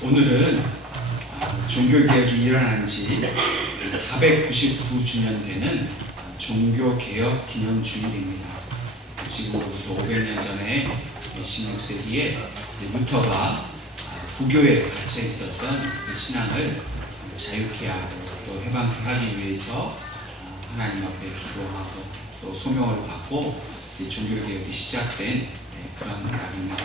오늘은 종교개혁이 일어난 지 499주년 되는 종교개혁 기념주일입니다. 지금부터 500년 전에 16세기에 루터가 부교에 갇혀 있었던 그 신앙을 자유케 하고 또 해방케 하기 위해서 하나님 앞에 기도하고 또 소명을 받고 종교개혁이 시작된 그런 날입니다.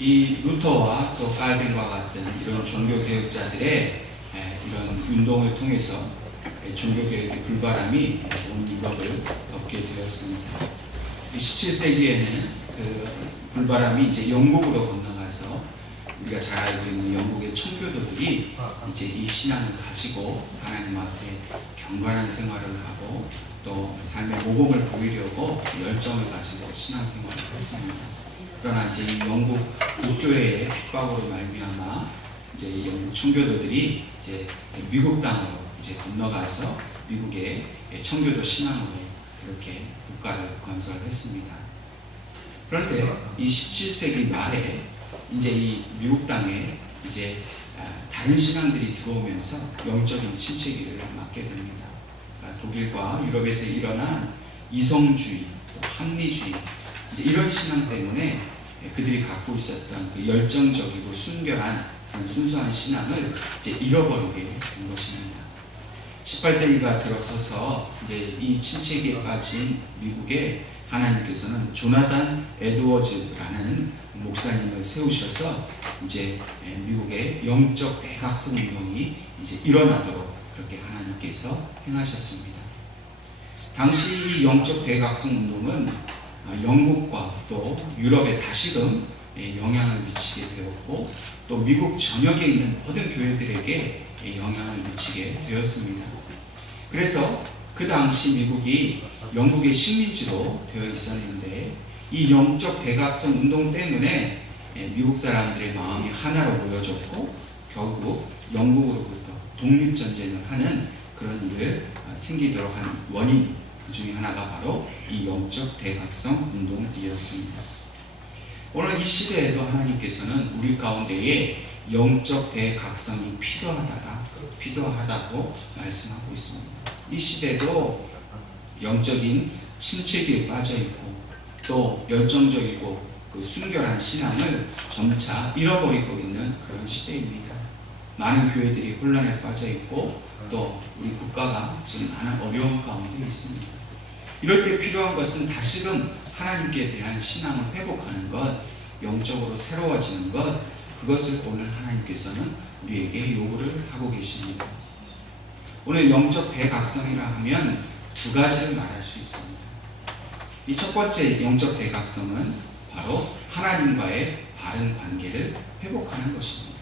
이 루터와 또 칼빈과 같은 이런 종교개혁자들의 이런 운동을 통해서 종교개혁의 불바람이 온 유럽을 덮게 되었습니다. 17세기에는 그 불바람이 이제 영국으로 건너가서 우리가 잘 알고 있는 영국의 청교도들이 이제 이 신앙을 가지고 하나님 앞에 경건한 생활을 하고 또 삶의 모범을 보이려고 열정을 가지고 신앙생활을 했습니다. 그러나 이제 이 영국 국교회의 핍박으로 말미암아 이제 이 영국 청교도들이 이제 미국 땅으로 이제 건너가서 미국의 청교도 신앙으로 그렇게 국가를 건설했습니다. 그런데 이 17세기 말에 이제 이 미국 땅에 이제 다른 신앙들이 들어오면서 영적인 침체기를 맞게 됩니다. 독일과 유럽에서 일어난 이성주의, 합리주의 이제 이런 신앙 때문에 그들이 갖고 있었던 그 열정적이고 순결한 순수한 신앙을 이제 잃어버리게 된 것입니다. 18세기가 들어서서 이제 이 침체기에 빠진 미국에 하나님께서는 조나단 에드워즈라는 목사님을 세우셔서 이제 미국의 영적 대각성 운동이 이제 일어나도록 그렇게 하나님께서 행하셨습니다. 당시 이 영적 대각성 운동은 영국과 또 유럽에 다시금 영향을 미치게 되었고 또 미국 전역에 있는 모든 교회들에게 영향을 미치게 되었습니다. 그래서 그 당시 미국이 영국의 식민지로 되어 있었는데 이 영적 대각성 운동 때문에 미국 사람들의 마음이 하나로 모여졌고 결국 영국으로부터 독립전쟁을 하는 그런 일을 생기도록 한 원인 그 중에 하나가 바로 이 영적 대각성 운동이었습니다. 오늘 이 시대에도 하나님께서는 우리 가운데에 영적 대각성이 필요하다고 말씀하고 있습니다. 이 시대도 영적인 침체기에 빠져 있고 또 열정적이고 그 순결한 신앙을 점차 잃어버리고 있는 그런 시대입니다. 많은 교회들이 혼란에 빠져 있고 또 우리 국가가 지금 많은 어려움 가운데 있습니다. 이럴 때 필요한 것은 다시금 하나님께 대한 신앙을 회복하는 것, 영적으로 새로워지는 것, 그것을 오늘 하나님께서는 우리에게 요구를 하고 계십니다. 오늘 영적 대각성이라 하면 두 가지를 말할 수 있습니다. 이 첫 번째 영적 대각성은 바로 하나님과의 바른 관계를 회복하는 것입니다.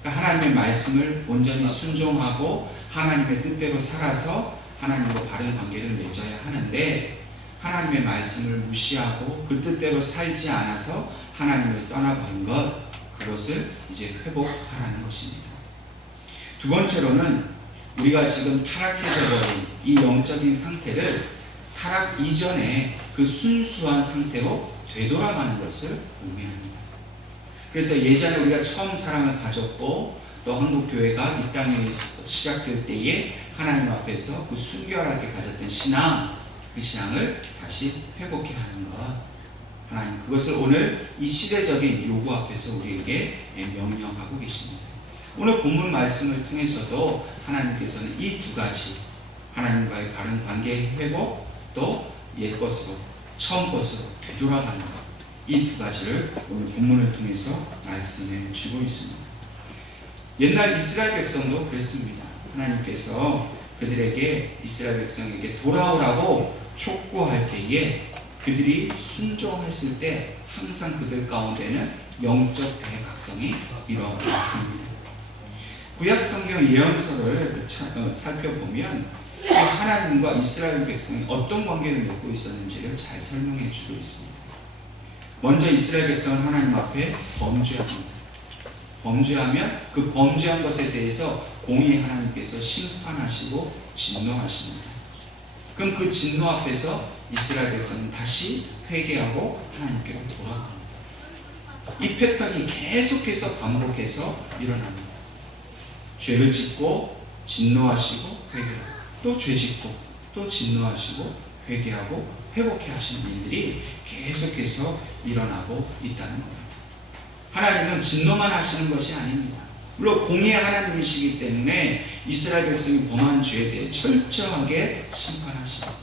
그러니까 하나님의 말씀을 온전히 순종하고 하나님의 뜻대로 살아서 하나님과 바른 관계를 맺어야 하는데 하나님의 말씀을 무시하고 그 뜻대로 살지 않아서 하나님을 떠나버린 것, 그것을 이제 회복하라는 것입니다. 두 번째로는 우리가 지금 타락해져 버린 이 영적인 상태를 타락 이전에 그 순수한 상태로 되돌아가는 것을 의미합니다. 그래서 예전에 우리가 처음 사랑을 가졌고 또 한국교회가 이 땅에 시작될 때에 하나님 앞에서 그 순결하게 가졌던 신앙, 그 신앙을 다시 회복해 하는 것, 하나님 그것을 오늘 이 시대적인 요구 앞에서 우리에게 명령하고 계십니다. 오늘 본문 말씀을 통해서도 하나님께서는 이 두 가지, 하나님과의 바른 관계 회복, 또 옛 것으로, 처음 것으로 되돌아가는 것, 이 두 가지를 오늘 본문을 통해서 말씀해 주고 있습니다. 옛날 이스라엘 백성도 그랬습니다. 하나님께서 그들에게, 이스라엘 백성에게 돌아오라고 촉구할 때에 그들이 순종했을 때 항상 그들 가운데는 영적 대각성이 일어났습니다. 구약 성경 예언서를 살펴보면 하나님과 이스라엘 백성이 어떤 관계를 맺고 있었는지를 잘 설명해 주고 있습니다. 먼저 이스라엘 백성은 하나님 앞에 범죄합니다. 범죄하면 그 범죄한 것에 대해서 공의 하나님께서 심판하시고 진노하십니다. 그럼 그 진노 앞에서 이스라엘 백성은 다시 회개하고 하나님께로 돌아갑니다. 이 패턴이 계속해서 반복해서 일어납니다. 죄를 짓고 진노하시고 회개하고, 또 죄 짓고 또 진노하시고 회개하고 회복해 하시는 일들이 계속해서 일어나고 있다는 거예요. 하나님은 진노만 하시는 것이 아닙니다. 물론 공의의 하나님이시기 때문에 이스라엘 백성이 범한 죄에 대해 철저하게 심판하십니다.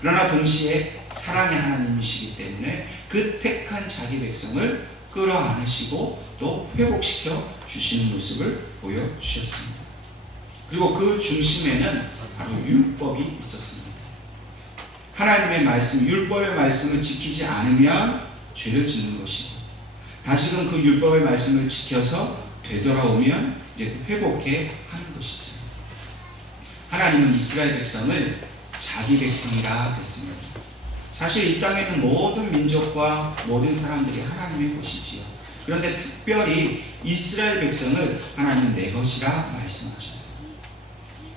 그러나 동시에 사랑의 하나님이시기 때문에 그 택한 자기 백성을 끌어안으시고 또 회복시켜 주시는 모습을 보여주셨습니다. 그리고 그 중심에는 바로 율법이 있었습니다. 하나님의 말씀, 율법의 말씀을 지키지 않으면 죄를 짓는 것이고, 다시금 그 율법의 말씀을 지켜서 되돌아오면 이제 회복해 하는 것이죠. 하나님은 이스라엘 백성을 자기 백성이라 했습니다. 사실 이 땅에는 모든 민족과 모든 사람들이 하나님의 것이지요. 그런데 특별히 이스라엘 백성을 하나님 내 것이라 말씀하셨어요.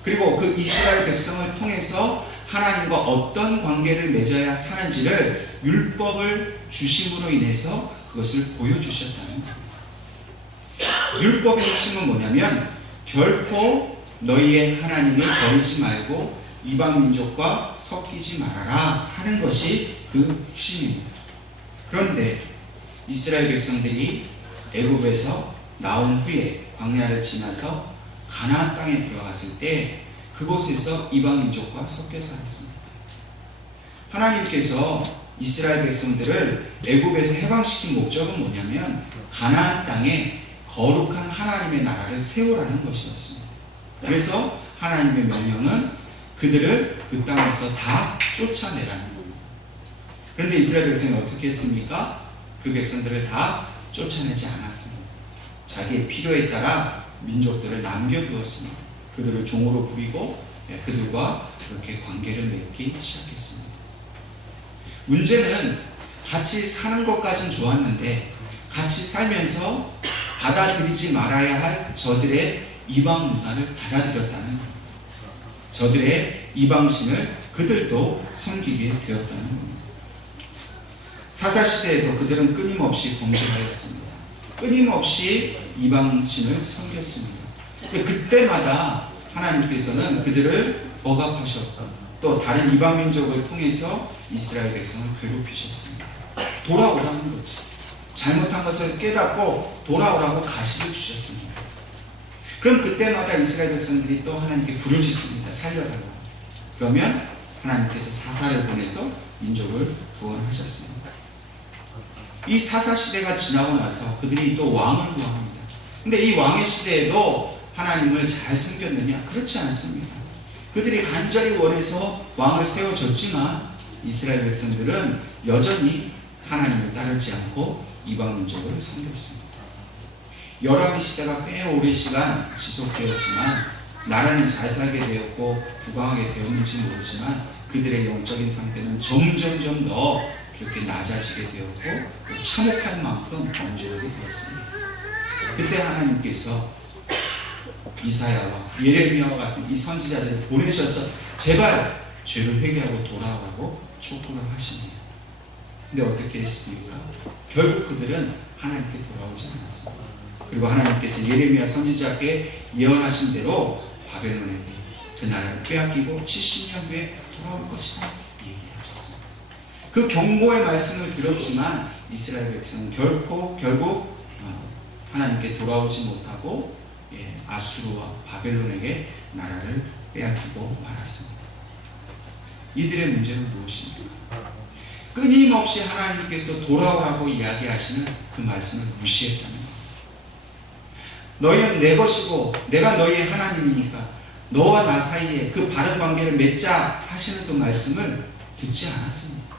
그리고 그 이스라엘 백성을 통해서 하나님과 어떤 관계를 맺어야 사는지를 율법을 주심으로 인해서 그것을 보여주셨다는 겁니다. 율법의 핵심은 뭐냐면 결코 너희의 하나님을 버리지 말고 이방 민족과 섞이지 말아라 하는 것이 그 핵심입니다. 그런데 이스라엘 백성들이 애굽에서 나온 후에 광야를 지나서 가나안 땅에 들어갔을 때 그곳에서 이방 민족과 섞여 살았습니다. 하나님께서 이스라엘 백성들을 애굽에서 해방시킨 목적은 뭐냐면 가나안 땅에 거룩한 하나님의 나라를 세우라는 것이었습니다. 그래서 하나님의 명령은 그들을 그 땅에서 다 쫓아내라는 겁니다. 그런데 이스라엘 백성이 어떻게 했습니까? 그 백성들을 다 쫓아내지 않았습니다. 자기의 필요에 따라 민족들을 남겨두었습니다. 그들을 종으로 부리고 그들과 그렇게 관계를 맺기 시작했습니다. 문제는 같이 사는 것까지는 좋았는데 같이 살면서 받아들이지 말아야 할 저들의 이방 문화를 받아들였다는 겁니다. 저들의 이방신을 그들도 섬기게 되었다는 겁니다. 사사시대에도 그들은 끊임없이 범죄하였습니다. 끊임없이 이방신을 섬겼습니다. 그때마다 하나님께서는 그들을 억압하셨고 또 다른 이방 민족을 통해서 이스라엘 백성을 괴롭히셨습니다. 돌아오라는 거지. 잘못한 것을 깨닫고 돌아오라고 가시를 주셨습니다. 그럼 그때마다 이스라엘 백성들이 또 하나님께 부르짖습니다. 살려달라고. 그러면 하나님께서 사사를 보내서 민족을 구원하셨습니다. 이 사사 시대가 지나고 나서 그들이 또 왕을 구합니다. 근데 이 왕의 시대에도 하나님을 잘 섬겼느냐? 그렇지 않습니다. 그들이 간절히 원해서 왕을 세워줬지만 이스라엘 백성들은 여전히 하나님을 따르지 않고 이방 민족을 섬겼습니다. 여호람의 시대가 꽤 오랜 시간 지속되었지만 나라는 잘 살게 되었고 부강하게 되었는지 모르지만 그들의 영적인 상태는 점점점 더 그렇게 낮아지게 되었고 참혹할 만큼 범죄하게 되었습니다. 그때 하나님께서 이사야와 예레미야와 같은 이 선지자들을 보내셔서 제발 죄를 회개하고 돌아오라고 촉구를 하십니다. 근데 어떻게 했습니까? 결국 그들은 하나님께 돌아오지 않았습니다. 그리고 하나님께서 예레미야 선지자께 예언하신 대로 바벨론에게 그 나라를 빼앗기고 70년 후에 돌아올 것이다 얘기하셨습니다. 그 경고의 말씀을 들었지만 이스라엘 백성은 결국 하나님께 돌아오지 못하고 아수르와 바벨론에게 나라를 빼앗기고 말았습니다. 이들의 문제는 무엇입니까? 끊임없이 하나님께서 돌아오라고 이야기하시는 그 말씀을 무시했다는 겁니다. 너희는 내 것이고 내가 너희의 하나님이니까 너와 나 사이에 그 바른 관계를 맺자 하시는 그 말씀을 듣지 않았습니다.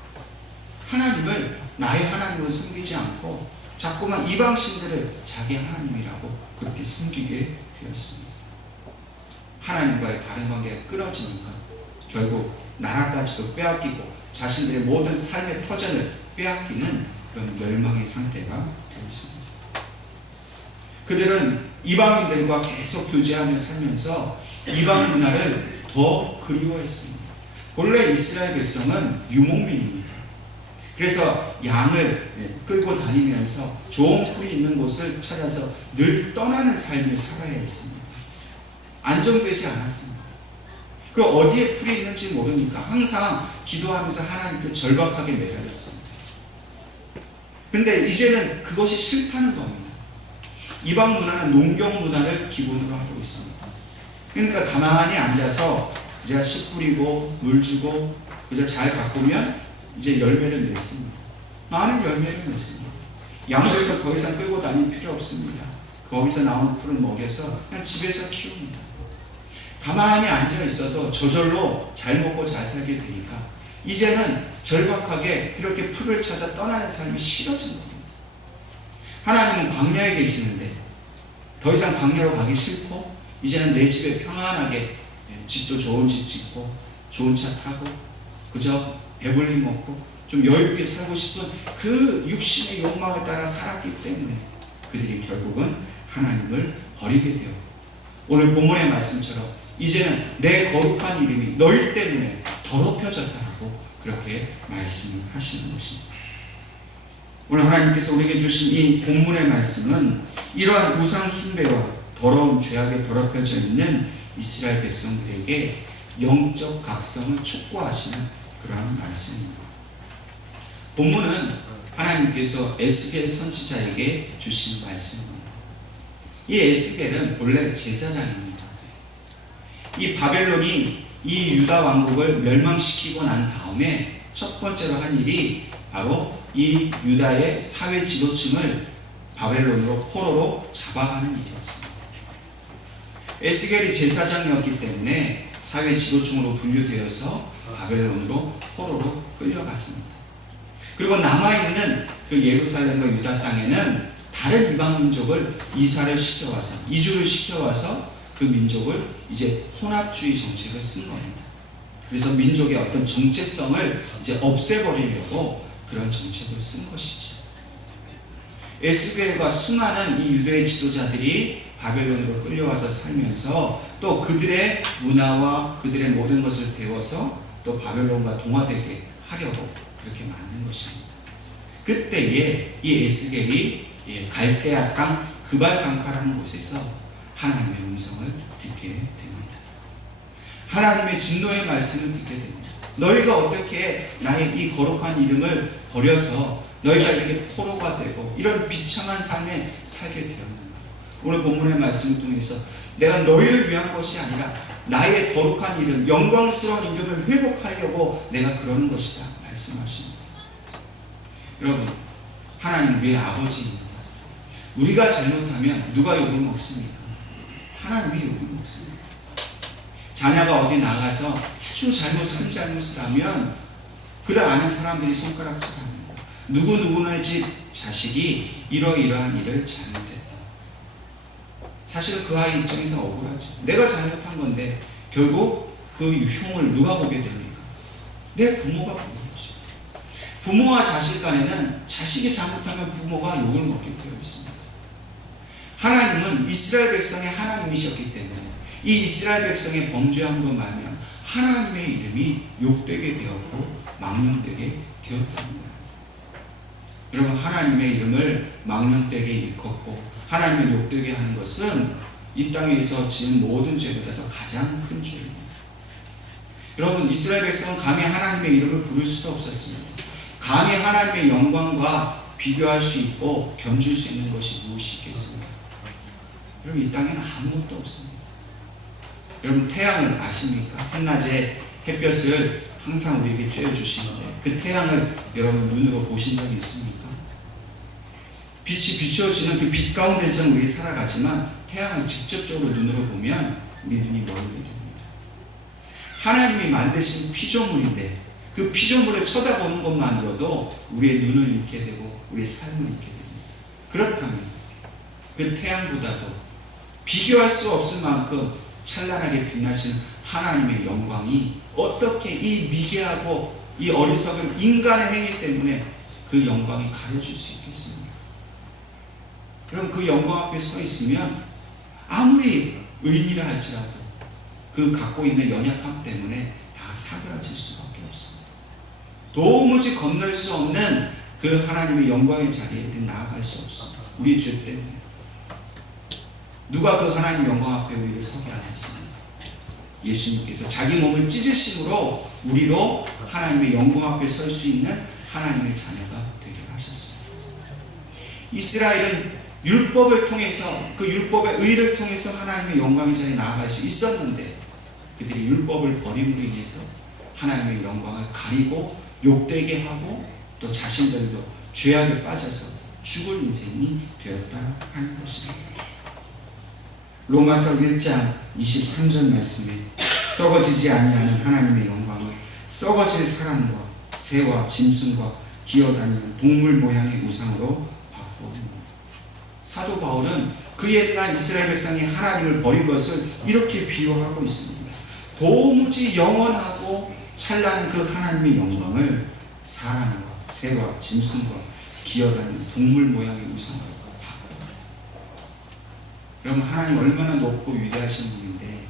하나님을 나의 하나님으로 섬기지 않고 자꾸만 이방신들을 자기 하나님이라고 그렇게 섬기게 되었습니다. 하나님과의 바른 관계가 끊어지니까 결국 나라까지도 빼앗기고 자신들의 모든 삶의 터전을 빼앗기는 그런 멸망의 상태가 되었습니다. 그들은 이방인들과 계속 교제하며 살면서 이방 문화를 더 그리워했습니다. 본래 이스라엘 백성은 유목민입니다. 그래서 양을 끌고 다니면서 좋은 풀이 있는 곳을 찾아서 늘 떠나는 삶을 살아야 했습니다. 안정되지 않았습니다. 그 어디에 풀이 있는지 모르니까 항상 기도하면서 하나님께 절박하게 매달렸습니다. 근데 이제는 그것이 싫다는 겁니다. 이방 문화는 농경 문화를 기본으로 하고 있습니다. 그러니까 가만히 앉아서 이제 씨 뿌리고 물 주고 그저 잘 가꾸면 이제 열매를 맺습니다. 많은 열매를 맺습니다. 양들도 더 이상 끌고 다닐 필요 없습니다. 거기서 나오는 풀을 먹여서 그냥 집에서 키웁니다. 가만히 앉아 있어도 저절로 잘 먹고 잘 살게 되니까 이제는 절박하게 이렇게 풀을 찾아 떠나는 삶이 싫어진 겁니다. 하나님은 광야에 계시는데 더 이상 광야로 가기 싫고 이제는 내 집에 평안하게 집도 좋은 집 짓고 좋은 차 타고 그저 배불리 먹고 좀 여유있게 살고 싶은 그 육신의 욕망을 따라 살았기 때문에 그들이 결국은 하나님을 버리게 되었고 오늘 본문의 말씀처럼 이제는 내 거룩한 이름이 너희 때문에 더럽혀졌다고 그렇게 말씀을 하시는 것입니다. 오늘 하나님께서 우리에게 주신 이 본문의 말씀은 이러한 우상 숭배와 더러운 죄악에 더럽혀져 있는 이스라엘 백성들에게 영적 각성을 촉구하시는 그러한 말씀입니다. 본문은 하나님께서 에스겔 선지자에게 주신 말씀입니다. 이 에스겔은 본래 제사장입니다. 이 바벨론이 이 유다 왕국을 멸망시키고 난 다음에 첫 번째로 한 일이 바로 이 유다의 사회 지도층을 바벨론으로 포로로 잡아가는 일이었습니다. 에스겔이 제사장이었기 때문에 사회 지도층으로 분류되어서 바벨론으로 포로로 끌려갔습니다. 그리고 남아있는 그 예루살렘과 유다 땅에는 다른 이방 민족을 이주를 시켜와서 그 민족을 이제 혼합주의 정책을 쓴 겁니다. 그래서 민족의 어떤 정체성을 이제 없애버리려고 그런 정책을 쓴 것이죠. 에스겔과 수많은 이 유대의 지도자들이 바벨론으로 끌려와서 살면서 또 그들의 문화와 그들의 모든 것을 배워서 또 바벨론과 동화되게 하려고 그렇게 만든 것입니다. 그때에 이 에스겔이 갈대아 땅 그발강파라는 곳에서 하나님의 음성을 듣게 됩니다. 하나님의 진노의 말씀을 듣게 됩니다. 너희가 어떻게 나의 이 거룩한 이름을 버려서 너희가 이렇게 포로가 되고 이런 비참한 삶에 살게 되었는가. 오늘 본문의 말씀을 통해서 내가 너희를 위한 것이 아니라 나의 거룩한 이름, 영광스러운 이름을 회복하려고 내가 그러는 것이다 말씀하십니다. 여러분, 하나님 우리의 아버지입니다. 우리가 잘못하면 누가 욕을 먹습니까? 하나님이 욕을 먹습니다. 자녀가 어디 나가서 아주 잘못을 하면 그를 아는 사람들이 손가락질합니다. 누구누구의 집 자식이 이러이러한 일을 잘못했다. 사실 그 아이 입장에서 억울하죠. 내가 잘못한 건데 결국 그 흉을 누가 보게 됩니까? 내 부모가 보는 것이죠. 부모와 자식 간에는 자식이 잘못하면 부모가 욕을 먹게 되어 있습니다. 하나님은 이스라엘 백성의 하나님이셨기 때문에 이 이스라엘 백성의 범죄함으로 말미암아 하나님의 이름이 욕되게 되었고 망령되게 되었다는 거예요. 여러분, 하나님의 이름을 망령되게 일컫고 하나님을 욕되게 하는 것은 이 땅에서 지은 모든 죄보다도 가장 큰 죄입니다. 여러분, 이스라엘 백성은 감히 하나님의 이름을 부를 수도 없었습니다. 감히 하나님의 영광과 비교할 수 있고 견줄 수 있는 것이 무엇이 있겠습니까? 여러분, 이 땅에는 아무것도 없습니다. 여러분, 태양을 아십니까? 한낮에 햇볕을 항상 우리에게 쬐어주시는데 그 태양을 여러분 눈으로 보신 적이 있습니까? 빛이 비추어지는 그 빛 가운데서는 우리 살아가지만 태양을 직접적으로 눈으로 보면 우리 눈이 멀게 됩니다. 하나님이 만드신 피조물인데 그 피조물을 쳐다보는 것만으로도 우리의 눈을 잃게 되고 우리의 삶을 잃게 됩니다. 그렇다면 그 태양보다도 비교할 수 없을 만큼 찬란하게 빛나시는 하나님의 영광이 어떻게 이 미개하고 이 어리석은 인간의 행위 때문에 그 영광이 가려질 수 있겠습니까? 그럼 그 영광 앞에 서 있으면 아무리 의인이라 할지라도 그 갖고 있는 연약함 때문에 다 사그라질 수밖에 없습니다. 도무지 건널 수 없는 그 하나님의 영광의 자리에 우리 나아갈 수 없어. 우리 죄 때문에. 누가 그 하나님 영광 앞에 우리를 서게 하셨습니까? 예수님께서 자기 몸을 찢으심으로 우리로 하나님의 영광 앞에 설 수 있는 하나님의 자녀가 되게 하셨어요. 이스라엘은 율법을 통해서, 그 율법의 의를 통해서 하나님의 영광의 자리에 나아갈 수 있었는데, 그들이 율법을 버림으로 인해서 하나님의 영광을 가리고 욕되게 하고 또 자신들도 죄악에 빠져서 죽을 인생이 되었다 하는 것입니다. 로마서 1장 23절 말씀에 썩어지지 아니하는 하나님의 영광을 썩어질 사람과 새와 짐승과 기어다니는 동물 모양의 우상으로 바꾸었습니다. 사도 바울은 그 옛날 이스라엘 백성이 하나님을 버린 것을 이렇게 비유하고 있습니다. 도무지 영원하고 찬란한 그 하나님의 영광을 사람과 새와 짐승과 기어다니는 동물 모양의 우상으로 바꾸었습니다. 그러면 하나님 얼마나 높고 위대하신 분인데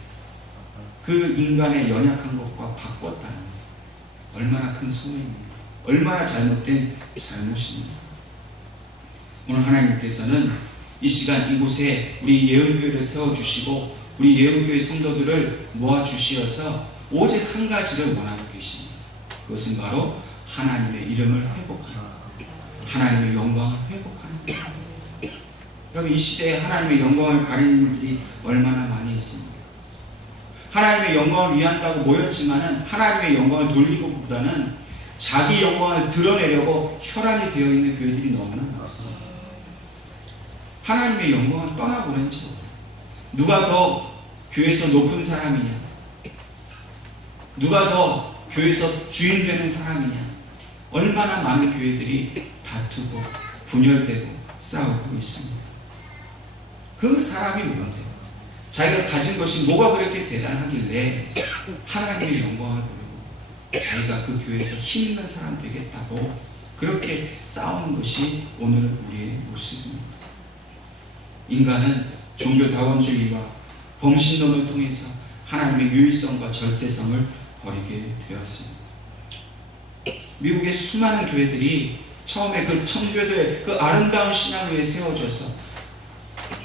그 인간의 연약한 것과 바꿨다는 것, 얼마나 큰 소명입니다. 얼마나 잘못된 잘못입니다. 오늘 하나님께서는 이 시간 이곳에 우리 예언교회를 세워주시고 우리 예언교회 성도들을 모아주시어서 오직 한 가지를 원하고 계십니다. 그것은 바로 하나님의 이름을 회복하는 것, 하나님의 영광을 회복하는 것. 여러분, 이 시대에 하나님의 영광을 가리는 일들이 얼마나 많이 있습니까? 하나님의 영광을 위한다고 모였지만은 하나님의 영광을 돌리고보다는 자기 영광을 드러내려고 혈안이 되어 있는 교회들이 너무나 많습니다. 하나님의 영광을 떠나보낸지 누가 더 교회에서 높은 사람이냐, 누가 더 교회에서 주인 되는 사람이냐, 얼마나 많은 교회들이 다투고 분열되고 싸우고 있습니다. 그 사람이 뭔데요? 자기가 가진 것이 뭐가 그렇게 대단하길래 하나님의 영광을 보려고 자기가 그 교회에서 힘 있는 사람 되겠다고 그렇게 싸우는 것이 오늘 우리의 모습입니다. 인간은 종교다원주의와 범신론을 통해서 하나님의 유일성과 절대성을 버리게 되었습니다. 미국의 수많은 교회들이 처음에 그 청교도의 그 아름다운 신앙 위에 세워져서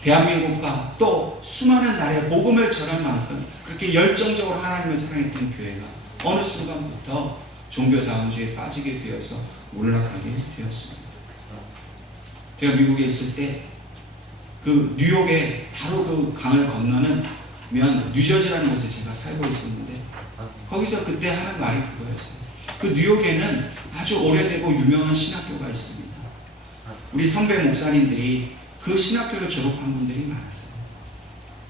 대한민국과 또 수많은 나라에 복음을 전할 만큼 그렇게 열정적으로 하나님을 사랑했던 교회가 어느 순간부터 종교다원주의에 빠지게 되어서 몰락하게 되었습니다. 제가 미국에 있을 때 그 뉴욕에 바로 그 강을 건너는 뉴저지라는 곳에 제가 살고 있었는데 거기서 그때 하는 말이 그거였어요. 그 뉴욕에는 아주 오래되고 유명한 신학교가 있습니다. 우리 선배 목사님들이 그 신학교를 졸업한 분들이 많았어요.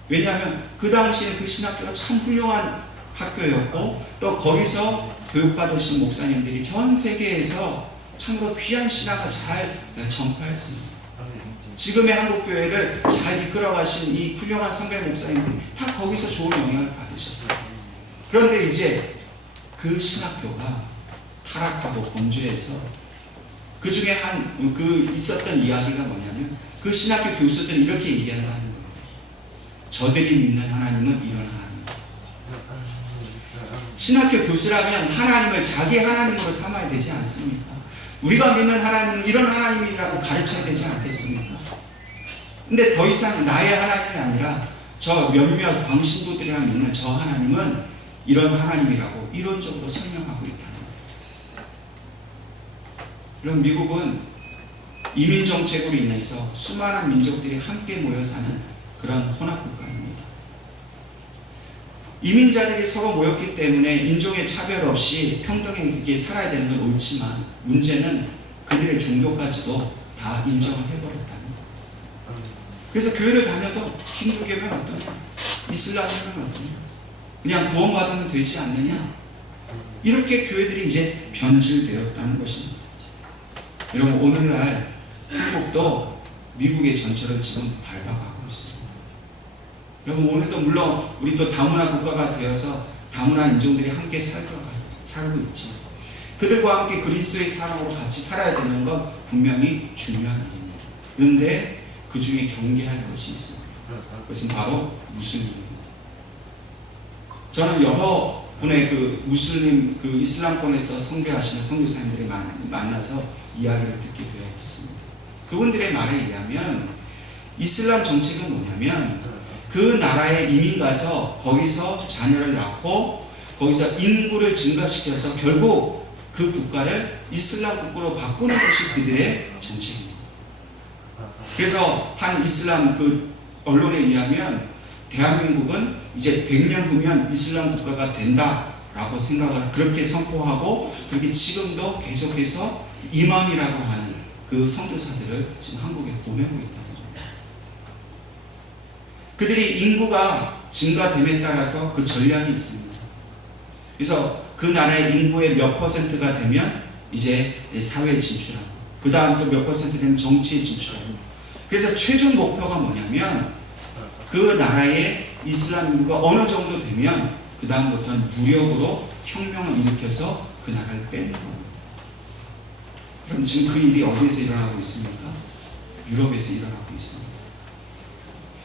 왜냐하면 그 당시에 그 신학교가 참 훌륭한 학교였고 또 거기서 교육받으신 목사님들이 전 세계에서 참으로 귀한 신학을 잘 전파했습니다. 지금의 한국교회를 잘 이끌어가신 이 훌륭한 선배 목사님들이 다 거기서 좋은 영향을 받으셨어요. 그런데 이제 그 신학교가 타락하고 범죄해서 그 중에 있었던 이야기가 뭐냐면 그 신학교 교수들은 이렇게 얘기한다는 거예요. 저들이 믿는 하나님은 이런 하나님이다. 신학교 교수라면 하나님을 자기 하나님으로 삼아야 되지 않습니까? 우리가 믿는 하나님은 이런 하나님이라고 가르쳐야 되지 않겠습니까? 근데 더 이상 나의 하나님이 아니라 저 몇몇 광신도들이랑 믿는 저 하나님은 이런 하나님이라고 이론적으로 설명하고 있다는 거예요. 그럼 미국은 이민정책으로 인해서 수많은 민족들이 함께 모여 사는 그런 혼합국가입니다. 이민자들이 서로 모였기 때문에 인종의 차별 없이 평등하게 살아야 되는 건 옳지만 문제는 그들의 종교까지도 다 인정을 해버렸다는 거예요. 그래서 교회를 다녀도 힌두교면 어떠냐, 이슬람교면 어떠냐, 그냥 구원받으면 되지 않느냐, 이렇게 교회들이 이제 변질되었다는 것입니다. 여러분, 오늘날 한국도 미국의 전철을 지금 밟아가고 있습니다. 여러분, 오늘도 물론 우리도 다문화 국가가 되어서 다문화 인종들이 함께 살고 있지. 그들과 함께 그리스도의 사랑으로 같이 살아야 되는 건 분명히 중요한 일입니다. 그런데 그 중에 경계할 것이 있습니다. 그것은 바로 무슬림입니다. 저는 여러 분의 그 무슬림 그 이슬람권에서 선교하시는 선교사님들이 만나서 이야기를 듣게 되었습니다. 그분들의 말에 의하면 이슬람 정책은 뭐냐면 그 나라에 이민 가서 거기서 자녀를 낳고 거기서 인구를 증가시켜서 결국 그 국가를 이슬람 국가로 바꾸는 것이 그들의 정책입니다. 그래서 한 이슬람 그 언론에 의하면 대한민국은 이제 100년 후면 이슬람 국가가 된다라고 생각을 그렇게 선포하고 그렇게 지금도 계속해서 이맘이라고 하는 그 선교사들을 지금 한국에 보내고 있다는 겁니다. 그들이 인구가 증가됨에 따라서 그 전략이 있습니다. 그래서 그 나라의 인구의 몇 %가 되면 이제 사회에 진출하고 그 다음 또 몇 % 되면 정치에 진출하고 그래서 최종 목표가 뭐냐면 그 나라의 이슬람 인구가 어느 정도 되면 그 다음부터는 무력으로 혁명을 일으켜서 그 나라를 빼는 겁니다. 그럼 지금 그 일이 어디에서 일어나고 있습니까? 유럽에서 일어나고 있습니다.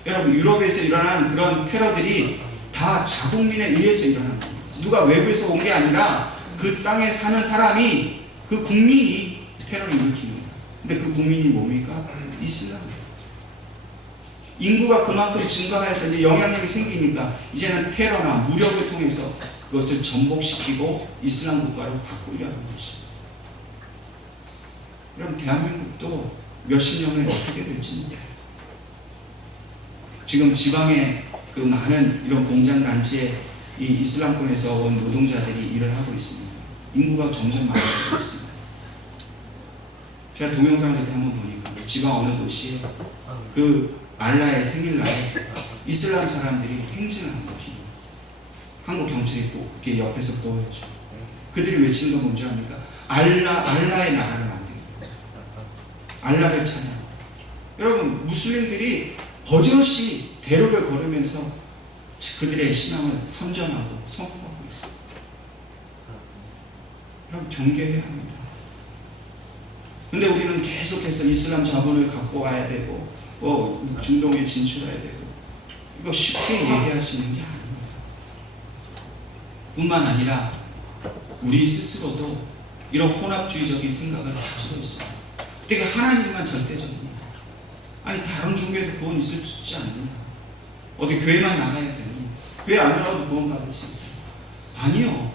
여러분 유럽에서 일어난 그런 테러들이 다 자국민에 의해서 일어나는 겁니다. 누가 외부에서 온 게 아니라 그 땅에 사는 사람이 그 국민이 테러를 일으킵니다. 근데 그 국민이 뭡니까? 이슬람. 인구가 그만큼 증가해서 이제 영향력이 생기니까 이제는 테러나 무력을 통해서 그것을 전복시키고 이슬람 국가로 바꾸려는 것입니다. 그럼 대한민국도 몇십 년 후에 어떻게 될지 모르겠어요. 지금 지방에 그 많은 이런 공장 단지에 이 이슬람권에서 온 노동자들이 일을 하고 있습니다. 인구가 점점 많아지고 있습니다. 제가 동영상 그때 한번 보니까 지방 어느 도시에 그 알라의 생일날에 이슬람 사람들이 행진을 한 거예요. 한국 경찰이 또 이렇게 옆에서 보여줘. 그들이 외치는 건 뭔지 압니까? 알라의 나라를 만들겠다. 알라를 찬양. 여러분 무슬림들이 버젓이 대로를 걸으면서 그들의 신앙을 선전하고 선포하고 있습니다. 여러분 경계해야 합니다. 근데 우리는 계속해서 이슬람 자본을 갖고 와야 되고 중동에 진출해야 되고 이거 쉽게 얘기할 수 있는 게 아닙니다. 뿐만 아니라 우리 스스로도 이런 혼합주의적인 생각을 가지고 있습니다. 되게 하나님만 절대적입니다. 아니 다른 종교에도 구원 있을 수 있지 않느냐? 어디 교회만 나가야 되니? 교회 안 나가도 구원 받을 수 있다. 아니요.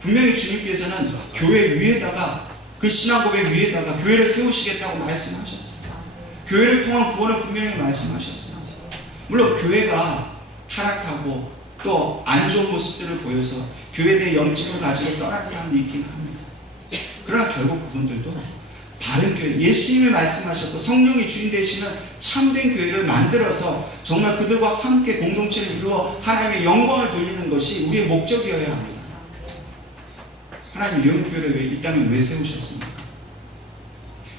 분명히 주님께서는 교회 위에다가 그 신앙 고백 위에다가 교회를 세우시겠다고 말씀하셨어요. 교회를 통한 구원을 분명히 말씀하셨어요. 물론 교회가 타락하고 또 안 좋은 모습들을 보여서 교회에 대해 염증을 가지고 떠나는 사람도 있긴 합니다. 그러나 결국 그분들도 바른 교회, 예수님이 말씀하셨고 성령이 주인 되시는 참된 교회를 만들어서 정말 그들과 함께 공동체를 이루어 하나님의 영광을 돌리는 것이 우리의 목적이어야 합니다. 하나님 예언교회를 이 땅에 왜 세우셨습니까?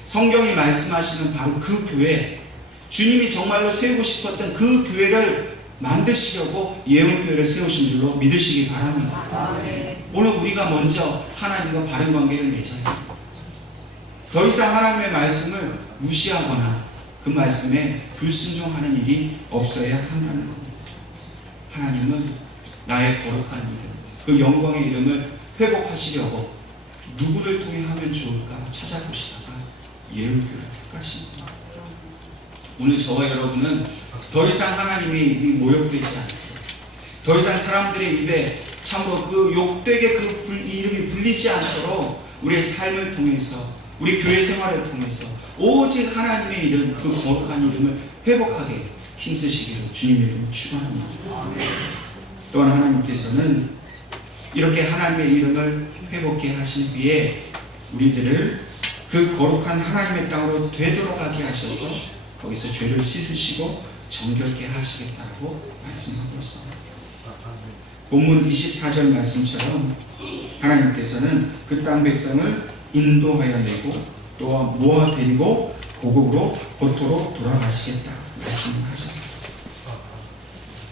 성경이 말씀하시는 바로 그 교회, 주님이 정말로 세우고 싶었던 그 교회를 만드시려고 예언교회를 세우신 줄로 믿으시기 바랍니다. 오늘 우리가 먼저 하나님과 바른 관계를 맺어야 합니다. 더 이상 하나님의 말씀을 무시하거나 그 말씀에 불순종하는 일이 없어야 한다는 겁니다. 하나님은 나의 거룩한 이름, 그 영광의 이름을 회복하시려고 누구를 통해 하면 좋을까 찾아보시다가 예언교회를 택하십니다. 오늘 저와 여러분은 더 이상 하나님이 모욕되지 않고 더 이상 사람들의 입에 참으로 그 욕되게 그 이름이 불리지 않도록 우리의 삶을 통해서 우리 교회 생활을 통해서 오직 하나님의 이름, 그 거룩한 이름을 회복하게 힘쓰시기를 주님의 이름으로 축원합니다. 또한 하나님께서는 이렇게 하나님의 이름을 회복케 하신 뒤에 우리들을 그 거룩한 하나님의 땅으로 되돌아가게 하셔서 거기서 죄를 씻으시고 정결케 하시겠다고 말씀하고 있습니다. 본문 24절 말씀처럼 하나님께서는 그 땅 백성을 인도하여 내고 또 모아 데리고 고국으로 고토로 돌아가시겠다 말씀하셨어요.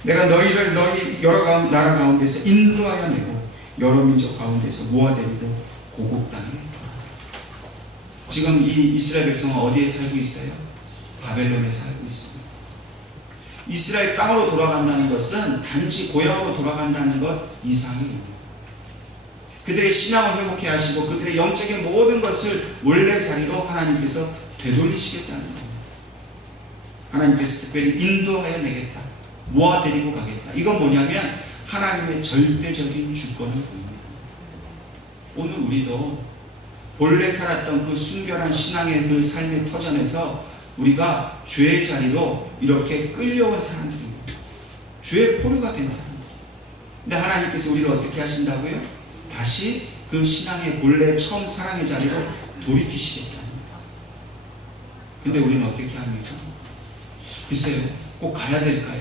내가 너희를 너희 여러 나라 가운데서 인도하여 내고 여러 민족 가운데서 모아 데리고 고국 땅에 지금 이 이스라엘 백성은 어디에 살고 있어요? 바벨론에 살고 있습니다. 이스라엘 땅으로 돌아간다는 것은 단지 고향으로 돌아간다는 것 이상이 그들의 신앙을 회복해 하시고 그들의 영적인 모든 것을 원래 자리로 하나님께서 되돌리시겠다는 거예요. 하나님께서 특별히 인도하여 내겠다. 모아드리고 가겠다. 이건 뭐냐면 하나님의 절대적인 주권을 보입니다. 오늘 우리도 본래 살았던 그 순결한 신앙의 그 삶의 터전에서 우리가 죄의 자리로 이렇게 끌려온 사람들입니다. 죄의 포로가 된 사람들. 근데 하나님께서 우리를 어떻게 하신다고요? 다시 그 신앙의 본래 처음 사랑의 자리로 돌이키시겠다. 근데 우리는 어떻게 합니까? 글쎄요, 꼭 가야 될까요?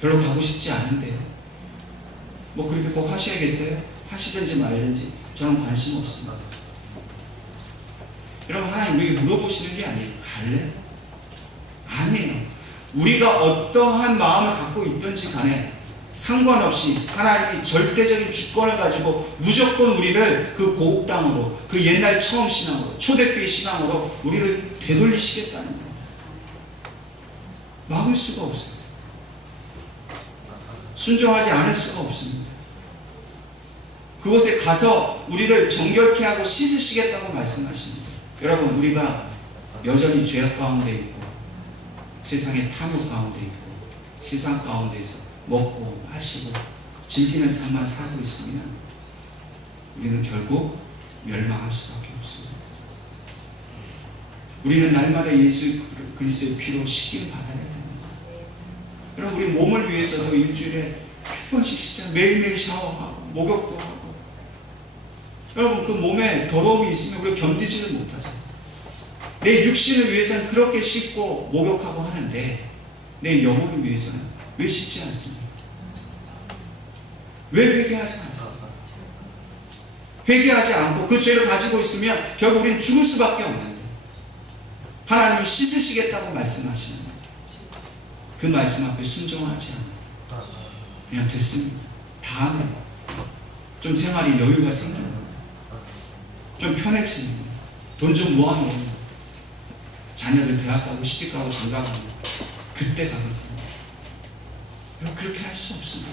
별로 가고 싶지 않은데요. 뭐 그렇게 꼭 하셔야겠어요? 하시든지 말든지 저는 관심 없습니다. 여러분, 하나님 우리에게 물어보시는 게 아니에요. 갈래? 아니에요. 우리가 어떠한 마음을 갖고 있든지 간에 상관없이 하나님이 절대적인 주권을 가지고 무조건 우리를 그 고국 땅으로, 그 옛날 처음 신앙으로, 초대교회 신앙으로 우리를 되돌리시겠다는 거예요. 막을 수가 없어요. 순종하지 않을 수가 없습니다. 그곳에 가서 우리를 정결케 하고 씻으시겠다고 말씀하십니다. 여러분, 우리가 여전히 죄악 가운데 있고 세상의 탐욕 가운데 있고 세상 가운데에서 먹고 마시고 즐기는 삶만 살고 있으면 우리는 결국 멸망할 수밖에 없습니다. 우리는 날마다 예수 그리스도의 피로 씻김 받아야 됩니다. 여러분, 우리 몸을 위해서도 일주일에 100번씩 씻자. 매일매일 샤워하고 목욕도 하고. 여러분, 그 몸에 더러움이 있으면 우리가 견디지를 못하죠. 내 육신을 위해서는 그렇게 씻고 목욕하고 하는데 내 영혼을 위해서는 왜 씻지 않습니까? 왜 회개하지 않습니까? 회개하지 않고 그 죄를 가지고 있으면 결국 우리는 죽을 수밖에 없는데 하나님이 씻으시겠다고 말씀하시는 거예요. 그 말씀 앞에 순종하지 않아요. 그냥 됐습니다. 다음에 좀 생활이 여유가 생깁니다. 좀 편해집니다. 돈 좀 모아놓으면 자녀들 대학 가고 시집 가고 장가 가고 그때 가겠습니다. 여러분, 그렇게 할 수 없습니다.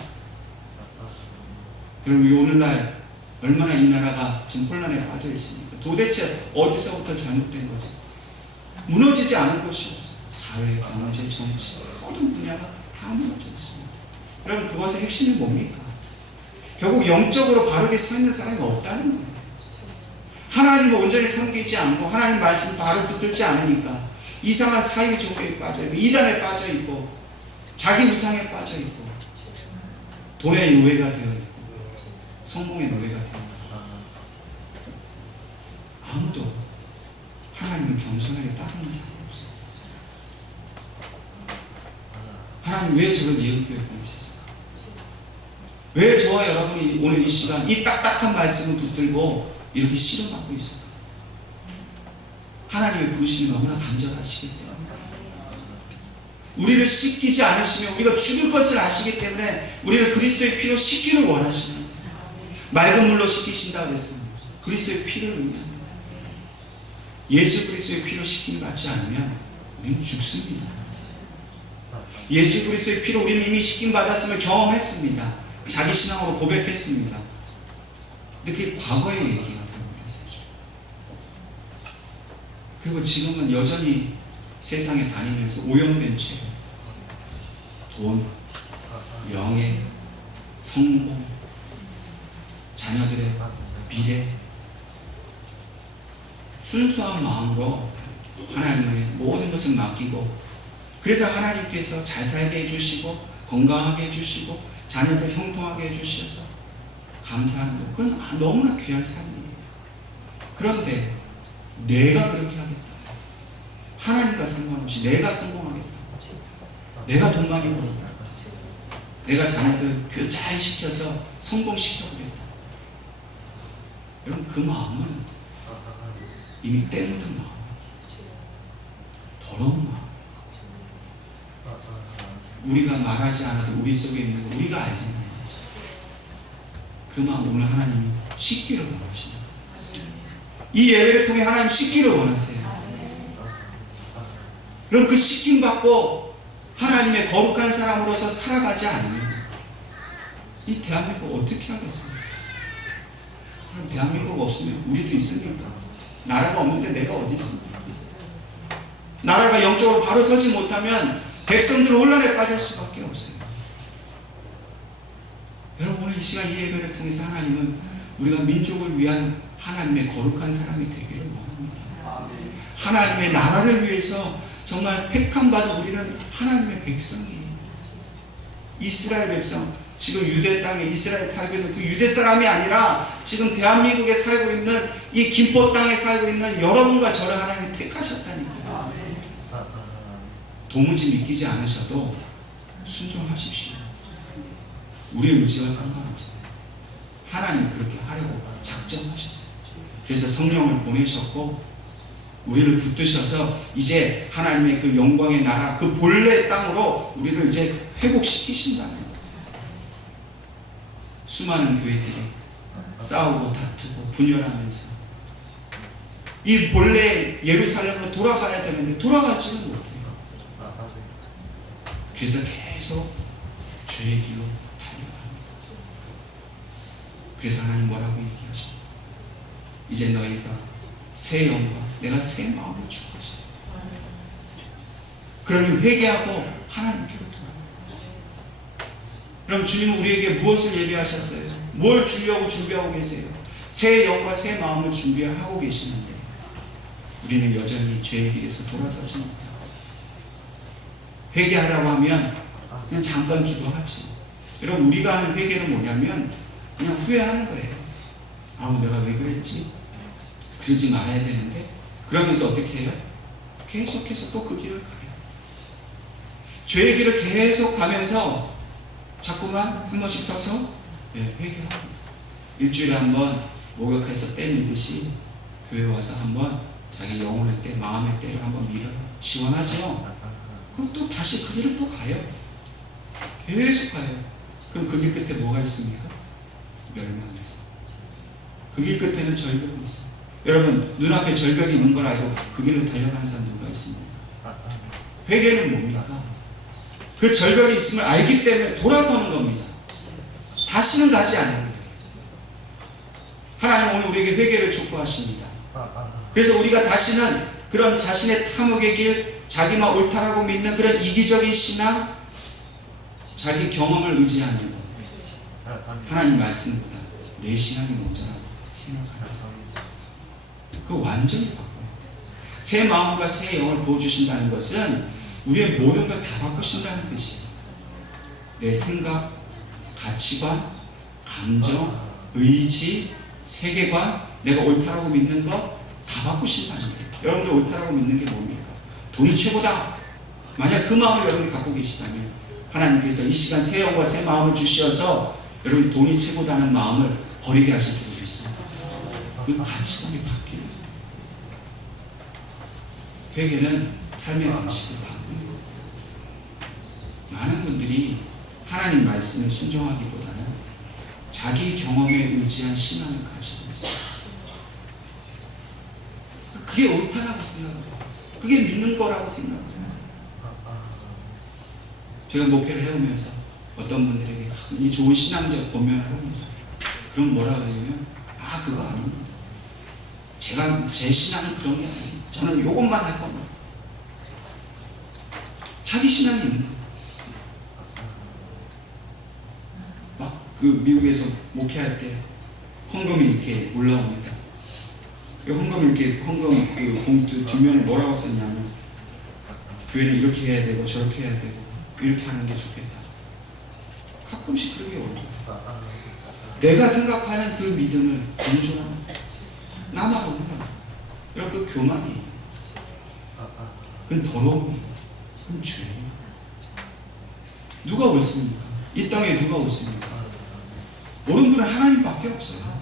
여러분, 오늘날 얼마나 이 나라가 지금 혼란에 빠져 있습니까? 도대체 어디서부터 잘못된 거지? 무너지지 않을 곳이 없어요. 사회, 경제, 정치 모든 분야가 다 무너져 있습니다. 여러분, 그것의 핵심이 뭡니까? 결국 영적으로 바르게 사는 사람이 없다는 거예요. 하나님을 온전히 섬기지 않고 하나님 말씀 바로 붙들지 않으니까 이상한 사회 종교에 빠져있고 이단에 빠져있고 자기 우상에 빠져있고 돈의 노예가 되어있고 성공의 노예가 되어있고 아무도 하나님을 겸손하게 따르는 사람이 없어요. 하나님 왜 저런 예언교회 보내셨을까? 왜 저와 여러분이 오늘 이 시간 이 딱딱한 말씀을 붙들고 이렇게 실험하고 있어요? 하나님의 부르심이 너무나 간절하시기 때문에 우리를 씻기지 않으시면 우리가 죽을 것을 아시기 때문에 우리를 그리스도의 피로 씻기를 원하시는 거예요. 맑은 물로 씻기신다고 했습니다. 그리스도의 피를 의미합니다. 예수 그리스도의 피로 씻김을 받지 않으면 우리는 죽습니다. 예수 그리스도의 피로 우리는 이미 씻김 받았음을 경험했습니다. 자기 신앙으로 고백했습니다. 근데 그게 과거의 얘기가 되어버렸어요. 그리고 지금은 여전히 세상에 다니면서 오염된 죄, 돈, 명예, 성공, 자녀들의 미래, 순수한 마음으로 하나님의 모든 것을 맡기고 그래서 하나님께서 잘 살게 해주시고 건강하게 해주시고 자녀들 형통하게 해주셔서 감사하는 것, 그건 너무나 귀한 삶이에요. 그런데 내가 그렇게 하겠다, 하나님과 상관없이 내가 성공하겠다, 내가 돈 많이 벌었다, 내가 자녀들 교육 잘 시켜서 성공시켜보겠다, 여러분, 그 마음은 이미 때 묻은 마음, 더러운 마음, 우리가 말하지 않아도 우리 속에 있는 거 우리가 알잖아요. 그 마음 오늘 하나님이 씻기를 원하십니다. 이 예배를 통해 하나님 씻기를 원하세요. 그럼 그 씻김 받고 하나님의 거룩한 사람으로서 살아가지 않으면 이 대한민국 어떻게 하겠어요? 그럼 대한민국 없으면 우리도 있습니까? 나라가 없는데 내가 어디 있습니까? 나라가 영적으로 바로 서지 못하면 백성들은 혼란에 빠질 수밖에 없어요. 여러분, 오늘 이 시간 이 예배를 통해서 하나님은 우리가 민족을 위한 하나님의 거룩한 사람이 되기를 원합니다. 하나님의 나라를 위해서 정말 택함 받은 우리는 하나님의 백성이에요. 이스라엘 백성, 지금 유대 땅에 이스라엘 살고 있는 그 유대 사람이 아니라 지금 대한민국에 살고 있는 이 김포 땅에 살고 있는 여러분과 저를 하나님이 택하셨다니까요. 도무지 믿기지 않으셔도 순종하십시오. 우리의 의지와 상관없어요. 하나님 그렇게 하려고 작정하셨어요. 그래서 성령을 보내셨고 우리를 붙드셔서 이제 하나님의 그 영광의 나라, 그 본래 땅으로 우리를 이제 회복시키신다는 거예요. 수많은 교회들이 싸우고 다투고 분열하면서 이 본래 예루살렘으로 돌아가야 되는데 돌아가지는 못해요. 그래서 계속 죄의 길로 달려갑니다. 그래서 하나님 뭐라고 얘기하십니까? 이제 너희가 새 영과 내가 새 마음을 줄 것이다. 그러니 회개하고 하나님께로 돌아갑니다. 그럼 주님은 우리에게 무엇을 예비하셨어요? 뭘 주려고 준비하고 계세요? 새 영과 새 마음을 준비하고 계시는데 우리는 여전히 죄의 길에서 돌아서지 못합니다. 회개하라고 하면 그냥 잠깐 기도하지. 여러분, 우리가 하는 회개는 뭐냐면 그냥 후회하는 거예요. 아우, 내가 왜 그랬지? 그러지 말아야 되는데. 그러면서 어떻게 해요? 계속해서 또 그 길을 가요. 죄의 길을 계속 가면서 자꾸만 한 번씩 서서 회개합니다. 일주일에 한 번 목욕해서 때 밀듯이 교회 와서 한번 자기 영혼의 때, 마음의 때를 한번 밀어요. 시원하죠? 그럼 또 다시 그 길을 또 가요. 계속 가요. 그럼 그 길 끝에 뭐가 있습니까? 멸망이 있어요. 그 길 끝에는 절벽이 있어요. 여러분, 눈앞에 절벽이 있는 걸 알고 그 길로 달려가는 사람 누가 있습니까? 회개는 뭡니까? 그 절벽이 있음을 알기 때문에 돌아서는 겁니다. 다시는 가지 않는 거예요. 하나님 오늘 우리에게 회개를 촉구하십니다. 그래서 우리가 다시는 그런 자신의 탐욕의 길, 자기만 옳다라고 믿는 그런 이기적인 신앙, 자기 경험을 의지하는 것, 하나님 말씀보다 내 신앙이 먼저라고 생각합니다. 그거 완전히 바꿔야 돼요. 새 마음과 새 영을 부어주신다는 것은 우리의 모든 걸 다 바꾸신다는 뜻이에요. 내 생각, 가치관, 감정, 의지, 세계관, 내가 옳다라고 믿는 것 다 바꾸신다는 거예요. 여러분들 옳다라고 믿는 게 뭡니까? 돈이 최고다. 만약 그 마음을 여러분이 갖고 계시다면 하나님께서 이 시간 새 영과 새 마음을 주셔서 여러분 돈이 최고다는 마음을 버리게 하실 줄도 있습니다. 그 가치관이 바뀌는 거예요. 회개는 삶의 방식을 바꾸는 거예요. 많은 분들이 하나님 말씀을 순종하기보다는 자기 경험에 의지한 신앙을 가지고 있어요. 그게 옳다라고 생각해요. 그게 믿는 거라고 생각해요. 제가 목회를 해오면서 어떤 분들에게 이 좋은 신앙적 권면을 합니다. 그럼 뭐라고 하냐면 그거 아닙니다. 제 신앙은 그런 게 아닙니다. 저는 요것만 할 겁니다. 자기 신앙이 있는 거예요. 막 그 미국에서 목회할 때 헌금이 이렇게 올라옵니다. 헌금 그 봉투 뒷면에 뭐라고 썼냐면 교회는 이렇게 해야 되고 저렇게 해야 되고 이렇게 하는 게 좋겠다. 가끔씩 그런 게 올라와요. 내가 생각하는 그 믿음을 존중하는 나만 없는 거예요. 여러분, 그 교만이에요. 그건 더러움이에요. 그건 죄예요. 누가 옳습니까? 이 땅에 누가 옳습니까? 옳은 분은 하나님밖에 없어요.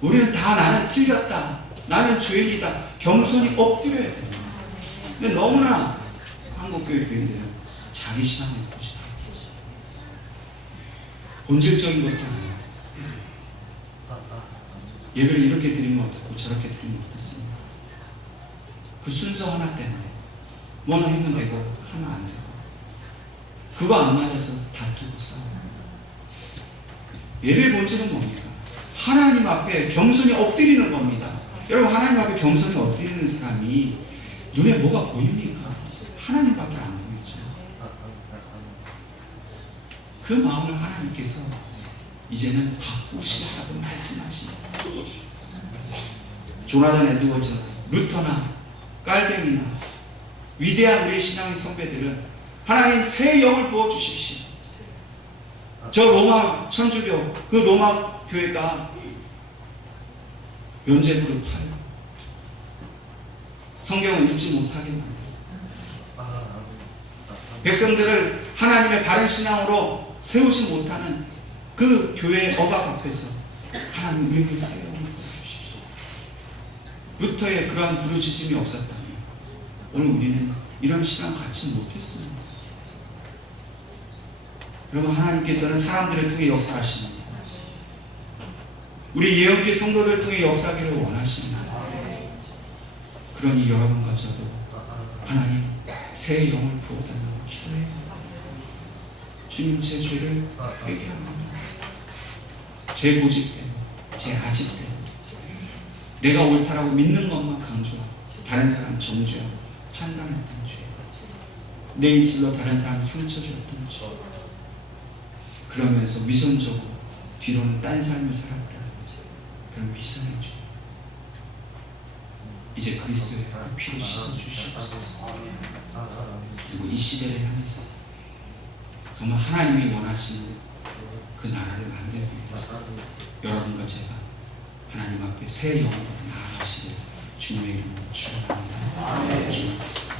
우리는 다 나는 틀렸다, 나는 죄인이다, 겸손히 엎드려야 돼요. 근데 너무나 한국교회 교인들은 자기 신앙을 보지 않아요. 본질적인 것도 아니에요. 예배를 이렇게 드리면 어떻고 저렇게 드리면 어떻습니까? 그 순서 하나 때문에 뭐는 하면 되고 하면 안 되고 그거 안 맞아서 다투고 싸워요. 예배 본질은 뭡니까? 하나님 앞에 겸손히 엎드리는 겁니다. 여러분, 하나님 앞에 겸손히 엎드리는 사람이 눈에 뭐가 보입니까? 하나님밖에 안 보이죠. 그 마음을 하나님께서 이제는 바꾸시겠다고 말씀하십니다. 조나단 에드워즈, 루터나 깔뱅이나 위대한 우리 신앙의 선배들은 하나님 새 영을 부어주십시오. 저 로마 천주교, 그 로마 교회가 면죄부를 팔고 성경을 읽지 못하게 만들고 백성들을 하나님의 바른 신앙으로 세우지 못하는 그 교회의 억압 앞에서 하나님 우리에게 새 영을 부어주십시오. 루터의 그러한 부르짖음이 없었다면 오늘 우리는 이런 신앙 갖지 못했습니다. 여러분, 하나님께서는 사람들을 통해 역사하십니다. 우리 예언교 성도들을 통해 역사하기를 원하십니다. 그러니 여러분과 저도 하나님 새 영을 부어달라고 기도해요. 주님, 제 죄를 회개합니다. 제 고집 때문에, 제 아집 때문에 내가 옳다라고 믿는 것만 강조하고 다른 사람 정죄하고 판단했던 죄, 내 입술로 다른 사람 상처 줬던 죄, 그러면서 위선적으로 뒤로는 딴 삶을 살았다. 그런 위선의 죄, 이제 그리스도의 그 피로 씻어주시옵소서. 그리고 이 시대를 향해서 정말 하나님이 원하시는 그 나라를 만들기 위해서 여러분과 제가 하나님 앞에 새 영으로 나아가시길 주님의 이름으로 축원합니다.